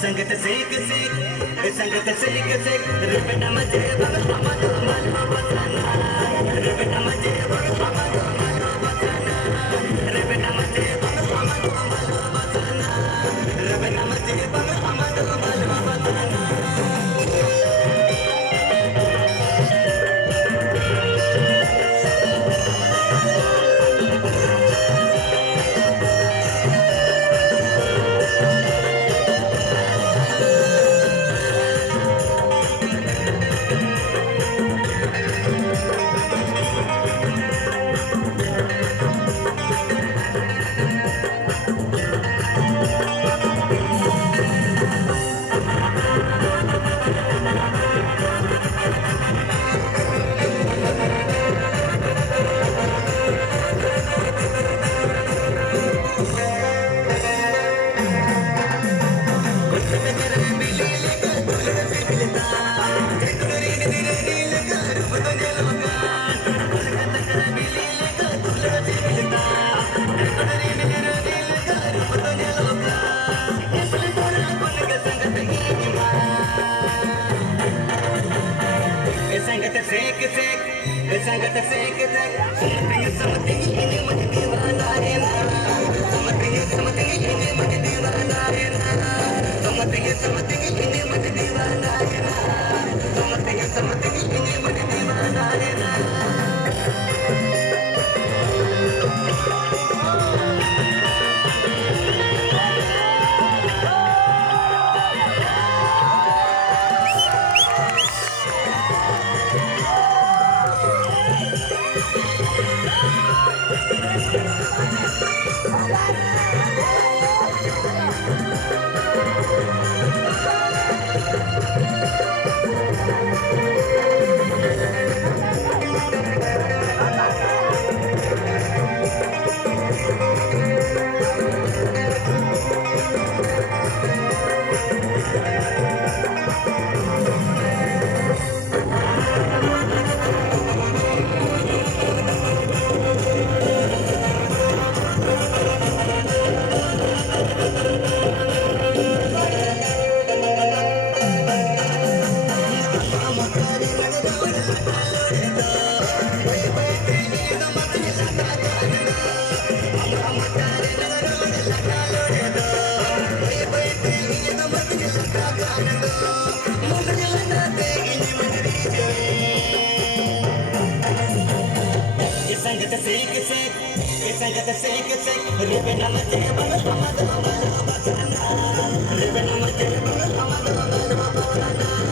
संगत सेक सेक संगत सेक सेक रे बेटा मजे बगल हमदो मनो बसना रे बेटा मजे बगल हमदो मनो बसना रे बेटा मजे बगल हमदो मनो बसना रे बेटा मजे बगल हमदो मनो बसना संगत सेक सेक संगत सेक सेक समथिंग इने मत दीवाना है ना समथिंग इने मत दीवाना है ना समथिंग इने मत दीवाना है ना समथिंग इने मत दीवाना है ना संगत सेक सेक रे बेटा मजे बगल हमदो मनो बसना रे बेटा मजे बगल हमदो मनो बसना